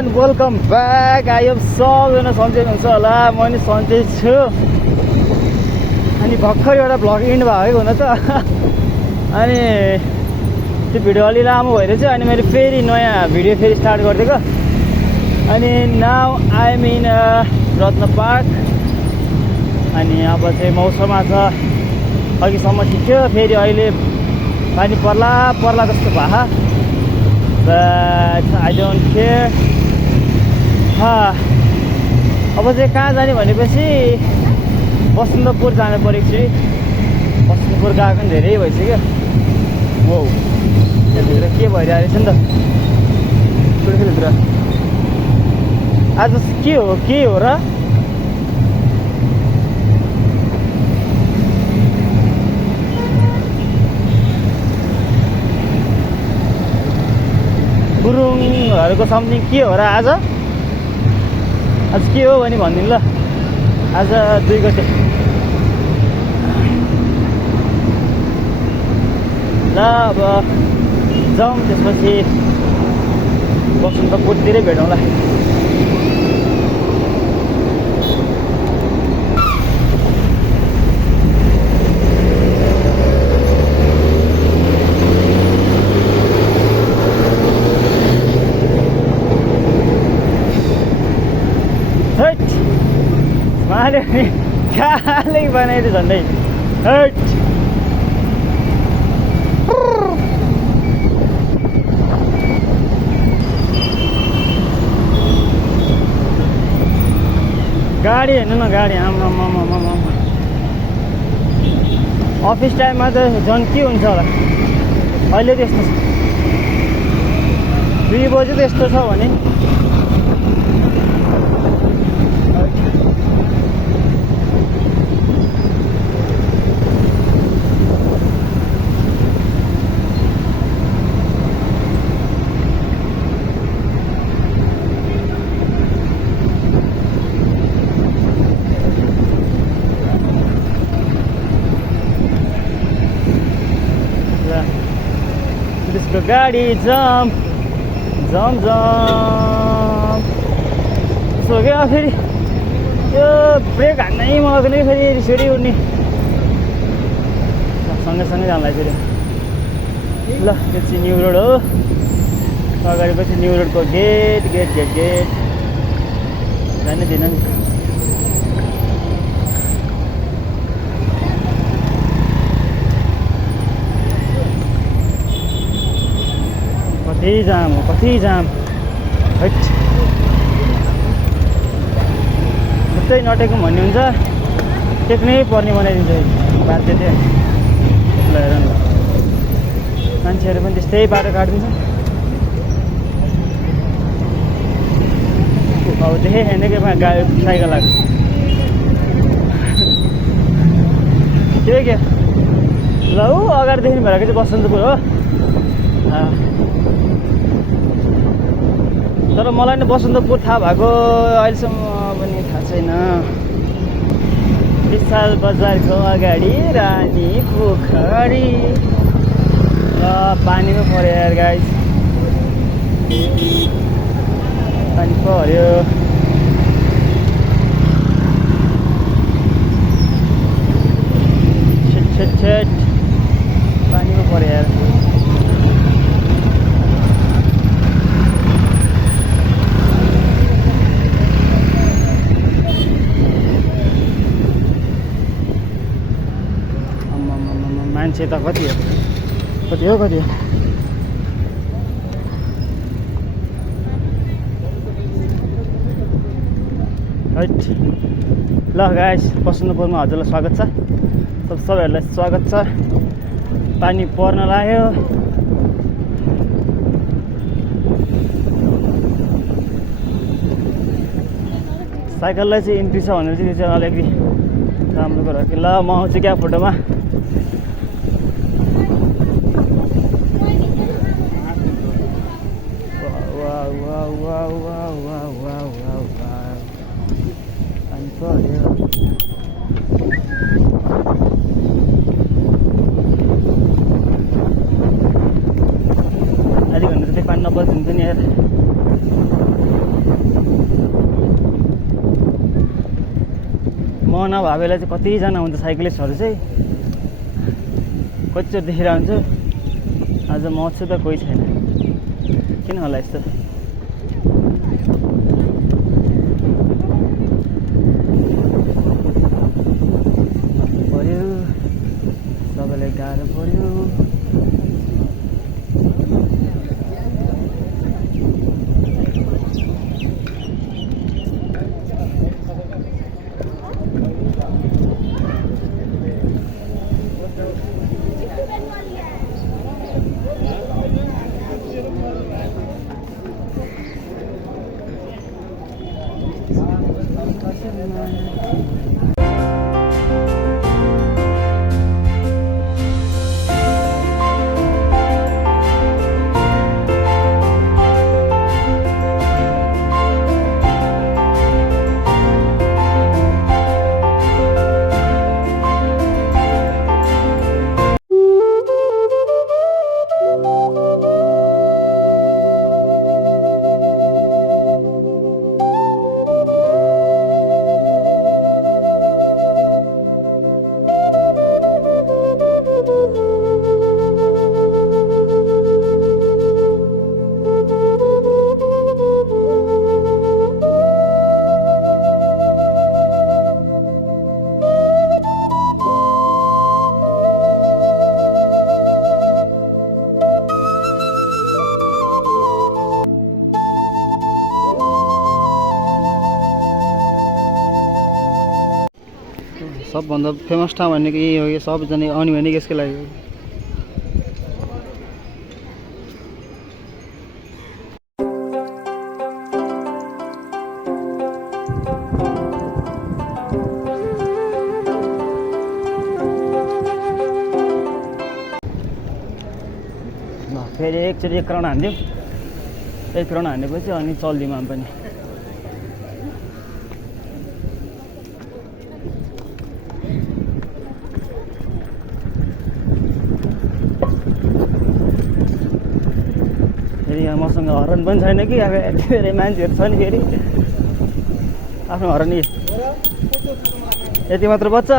Everyone welcome back. I hope सबजना सन्चै हुनुहुन्छ होला, म पनि सन्चै छु। अनि भर्खर एउटा भ्लग इन्ड भएको हुन त अनि त्यो भिडियो अलि लामो भएर चाहिँ अनि मैले फेरि नयाँ भिडियो फेरि स्टार्ट गरिदिएको। अनि now I am in Ratna park. अनि अब चाहिँ मौसम आज अघिसम्म ठिक थियो, फेरि अहिले पानी पर्ला जस्तो भयो। But I don't care. अब चाहिँ कहाँ जाने भनेपछि बसन्तपुर जानु पऱ्यो। एकचोटि बसन्तपुर गएको पनि धेरै भइसक्यो। हो त्यहाँभित्र के भइरहेको रहेछ नि त ठुल्ठुलोभित्र। आज के हो र? गुरुङहरूको समथिङ के हो र आज के हो भने भनिदिनु ल। आज 2 गते ल। अब जाउँ, त्यसपछि बसन्तपुरतिरै भेटौँला। खालै बनाइदियो झन्डै। गाडी हेर्नु न, गाडी आमा अफिस टाइममा त झन् के हुन्छ होला। अहिले त यस्तो छ, 2 बजी त यस्तो छ भने पुलिसको गाडी जम्प यसो क्या। फेरि यो ब्रेक हान्नै मलाई पनि फेरि रिसरी उड्ने। सँगै जानलाई फेरि ल। त्यो चाहिँ न्यु रोड हो, अगाडि पछि न्यु रोडको गेट जानै दिएन नि। कति जाम हैट। जस्तै नटेकौँ भन्ने हुन्छ, टेक्नै पर्ने बनाइदिन्छ बाध्य थियो। ल हेर न, मान्छेहरू पनि त्यस्तै बाटो काटिदिन्छ। अब देखेँ हेर्नेकैमा गाडी साइकल आएको त्यो क्या। ल ऊ अगाडि देख्नु भएर चाहिँ बसन्तपुर हो। तर मलाई नै बसन्तपुर थाहा भएको अहिलेसम्म पनि थाहा छैन। विशाल बजारको अगाडि रानी पोखरी। र पानीमा पऱ्यो यार गाइस, पानी पऱ्यो। छेट पानीमा पऱ्यो यार। मान्छे त कति हो हैट। ल गाइस, बसन्तपुरमा हजुरलाई स्वागत छ। सबैहरूलाई स्वागत छ। पानी पर्न लाग्यो। साइकललाई चाहिँ इन्ट्री छ भनेर चाहिँ त्यो चाहिँ अलिकति राम्रो कुरा कि। ल म आउँछु क्या फोटोमा। आधी घन्टा चाहिँ पानी नपसिन्छ नि यार। म नभए बेला चाहिँ कतिजना हुन्छ साइक्लिस्टहरू चाहिँ कतिचोटि देखिरहेको हुन्छु। आज म छु त कोही छैन, किन होला यस्तो? पर्यो सबैलाई गाह्रो पर्यो। सबभन्दा फेमस ठाउँ भनेको यही हो। यो सबजना आउने भनेको यसकै लागि हो। फेरि एकचोटि एक राउन्ड हान्दिउँ, एक राउन्ड हानेपछि अनि चल्दिउँ हामी पनि। फेरि यहाँ मसँग हर्न पनि छैन कि, अब यति धेरै मान्छेहरू छ नि, फेरि आफ्नो हर्न यति मात्र बच्छ।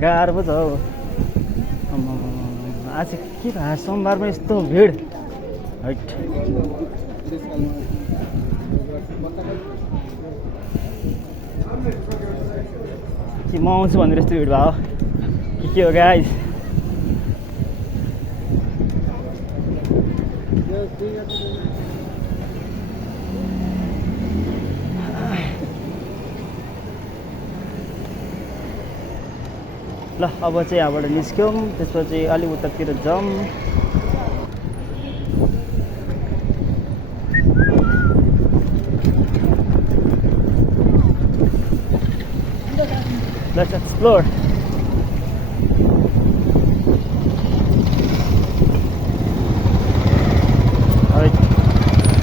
गाह्रो पो छ हौ। आज के भयो, सोमबारमा यस्तो भिड हैट। कि म आउँछु भनेर यस्तो भिड भयो के हो गाइस? ल अब चाहिँ यहाँबाट निस्क्यौँ, त्यसपछि अलिक उतातिर जाऊँ। Let's explore.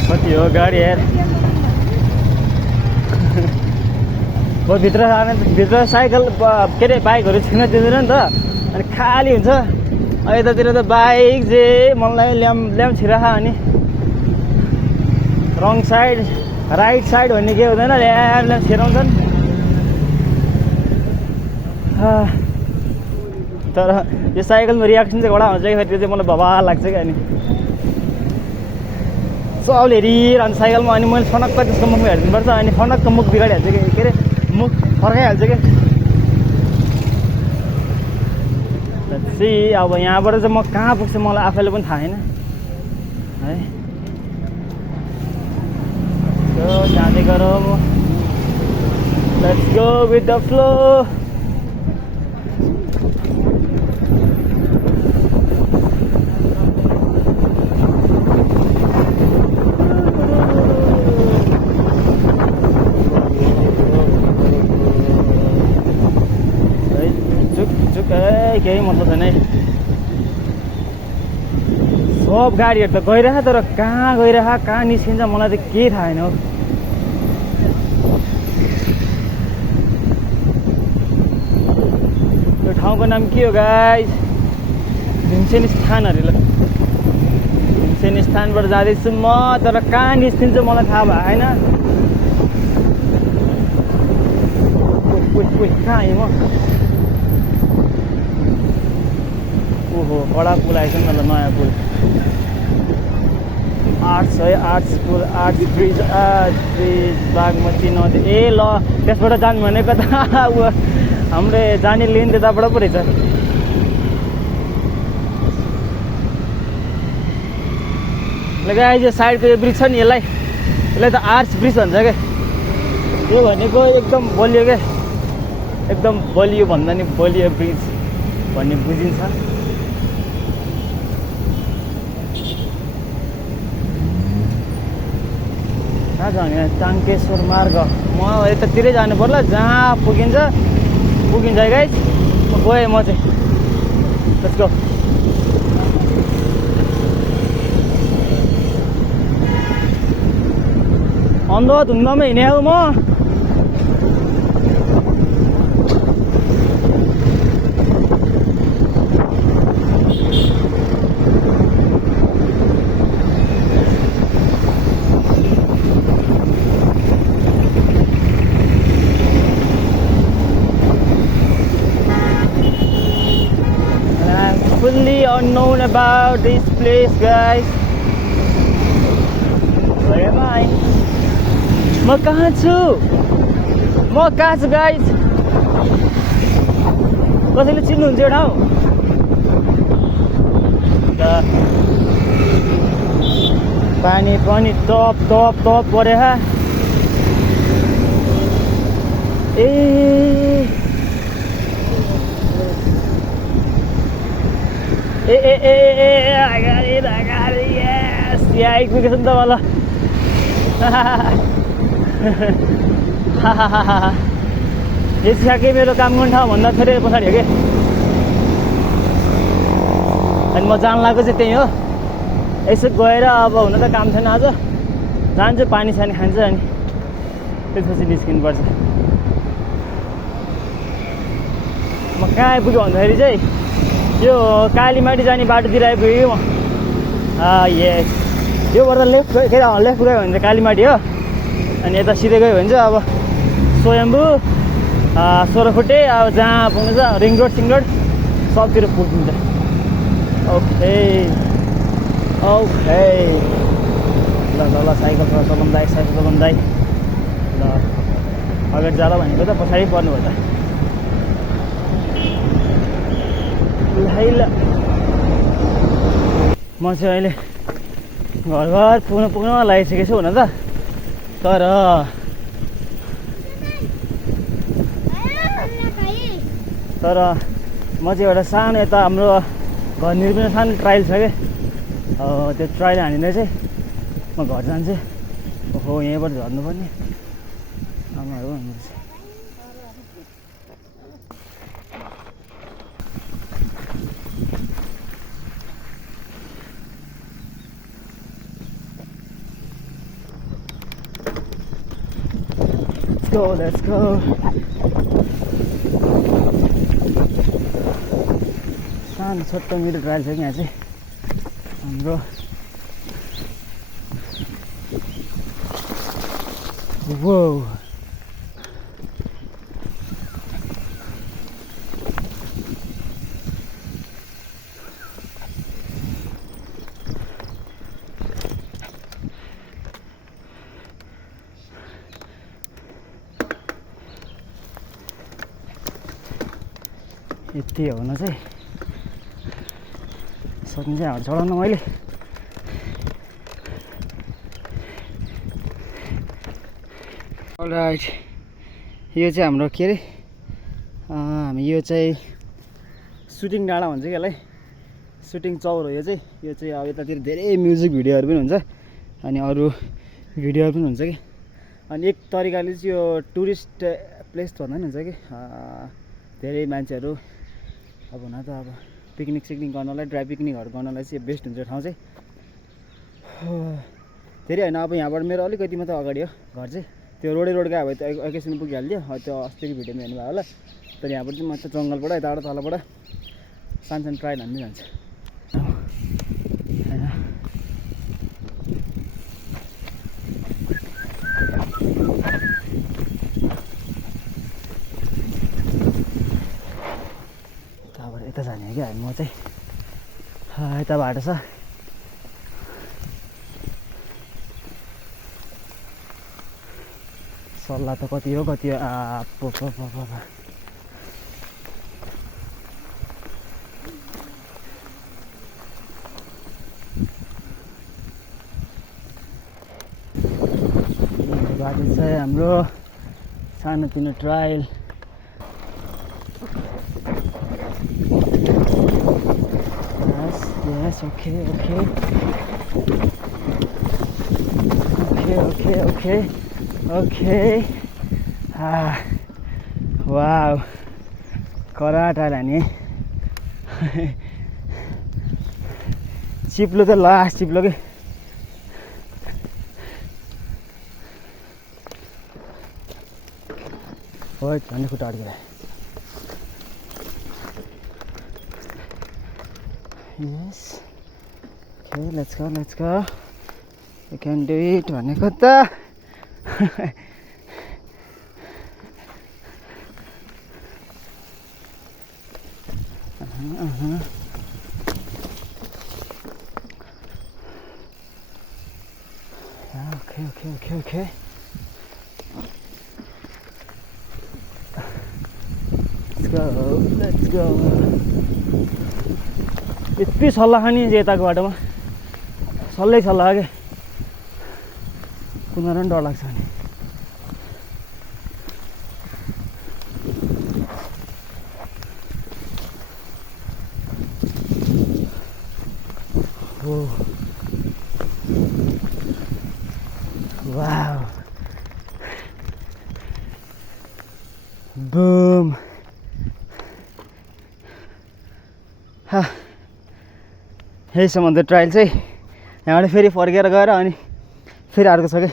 कति हो गाडी यार? म भित्र जाने, भित्र साइकल के अरे बाइकहरू छिर्न दिँदैन नि त, अनि खाली हुन्छ। यतातिर त बाइक जे मलाई ल्याम छिराखा अनि रङ साइड राइट साइड भन्ने के हुँदैन, ल्याम छिराउँछन्। तर यो साइकलमा रियाक्सन चाहिँ घोडा हुन्छ कि, फेरि त्यो चाहिँ मलाई भवा लाग्छ क्या। अनि सबले हेरिरहन्छ साइकलमा, अनि मैले फनक्क त्यसको मुखमा हेरिदिनुपर्छ, अनि फनक्क मुख बिगाडिहाल्छ कि, के अरे मुख फर्काइहाल्छ क्या। अब यहाँबाट चाहिँ म कहाँ पुग्छु मलाई आफैले पनि थाहा छैन है। जाँदै गरौँ, let's go with the flow. केही मतलब छैन है। सब गाडीहरू त गइरह, तर कहाँ गइरह कहाँ निस्किन्छ मलाई त केही थाहा छैन हौ। यो ठाउँको नाम के हो गाइस? भीमसेन स्थान अरे। ल भीमसेन स्थानबाट जाँदैछु म, तर कहाँ निस्किन्छ मलाई थाहा भएन। कहाँ आएँ म? ओहो कडा पुल आएछ नि त नयाँ पुल आर्ट्स है आर्ट्स पुल आर्ट्स ब्रिज बागमती नदी ए ल त्यसबाट जानु भनेको त हाम्रो जाने लेन त्यताबाट पो रहेछ लगाए यो साइडको यो ब्रिज छ नि यसलाई त आर्ट्स ब्रिज भन्छ क्या यो भनेको एकदम बलियो क्या एकदम बलियो भन्दा नि बलियो ब्रिज भन्ने बुझिन्छ कहाँ जाने टाङ्केश्वर मार्ग म यतातिरै जानु पर्ला जहाँ पुगिन्छ है गाइस म गएँ म चाहिँ लेट्स गो अन्धाधुन्दामा हिँडे अब म fully unknown about this place, guys. Where am I? म कहाँ छु guys? कसैले चिन्नुहुन्छ यो ठाउँ? पानी पनि टप परे हा ए I got it, yes! Yeah, आइपुगेछ नि त मलाई यो ठ्याक्कै मेरो काम गर्ने ठाउँ भन्दा थोरै पछाडि हो कि अनि म जान लागेको चाहिँ त्यही हो यसो गएर अब हुन त काम छैन आज जान्छु पानी सानी खान्छु अनि त्यसपछि निस्किनुपर्छ म कहाँ आइपुग्यो भन्दाखेरि चाहिँ यो कालीमाटी जाने बाटोतिर आइपुग्यो म यस योबाट लेफ्ट गयो भने चाहिँ कालीमाटी हो अनि यता सिधै गयो भने चाहिँ अब स्वयम्भू 16 फुटे अब जहाँ पुग्नु छ रिङ रोड सिङ रोड सबतिर पुगिन्छ ओके ल साइकल चलाउँदै ल अगाडि जाला भनेको त पछाडि पर्नु हो त ल म चाहिँ अहिले घर पुग्न लागिसकेको छु हुन त तर म चाहिँ एउटा सानो यता हाम्रो घरनिर पनि सानो ट्रायल छ क्या त्यो ट्रायल हानेर चाहिँ म घर जान्छु ओहो यहीँबाट झर्नुपर्ने आमाहरू भन्नुहुन्छ Let's go. सानो छोटो मिडल ट्रायल छ यहाँ चाहिँ हाम्रो वो यति हो न चाहिँ सकिन्छ हात चढाउन मैले अलराइट यो चाहिँ हाम्रो के अरे हामी यो चाहिँ सुटिङ डाँडा भन्छ कि यसलाई सुटिङ चौर हो यो चाहिँ अब यतातिर धेरै म्युजिक भिडियोहरू पनि हुन्छ अनि अरू भिडियोहरू पनि हुन्छ कि अनि एक तरिकाले चाहिँ यो टुरिस्ट प्लेस भन्दा पनि हुन्छ कि धेरै मान्छेहरू अब हुन त अब पिकनिक सिकनिक गर्नलाई ड्राई पिकनिकहरू गर्नलाई चाहिँ बेस्ट हुन्छ ठाउँ चाहिँ धेरै होइन अब यहाँबाट मेरो अलिकति मात्र अगाडि हो घर चाहिँ त्यो रोडै रोड गयो भए त एकैछिन पुगिहाल्थ्यो त्यो अस्तिको भिडियोमा हेर्नुभयो होला तर यहाँबाट चाहिँ म त जङ्गलबाट यताबाट तलबाट सानो ट्रायल हान्दै जान्छ फर्किहालेँ म चाहिँ। यता बाटो छ। सल्लाह त कति हो बाटो चाहिँ हाम्रो सानोतिनो ट्रायल। Yes, okay. Wow. कडा टाढा नि चिप्लो त लास्ट चिप्लो के हो झन्डै खुट्टा अड्केर। Yes. Okay, let's go. You can do it भनेको त। Okay. Let's go. यति सल्लाह खाने यताको बाटोमा सल्लाह के कुदाउन पनि डर लाग्छ नि। Wow. Boom. यहीसम्म त ट्रायल चाहिँ यहाँबाट फेरि फर्केर गएर अनि फेरि अर्को छ के।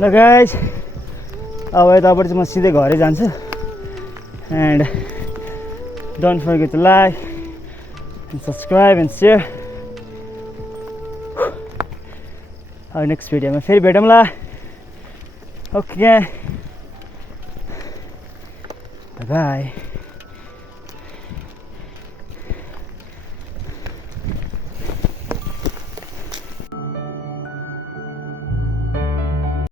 ल गाइज अब यताबाट चाहिँ म सिधै घरै जान्छु। And don't forget to like and subscribe and share. अब नेक्स्ट भिडियोमा फेरि भेटौँला। Okay by.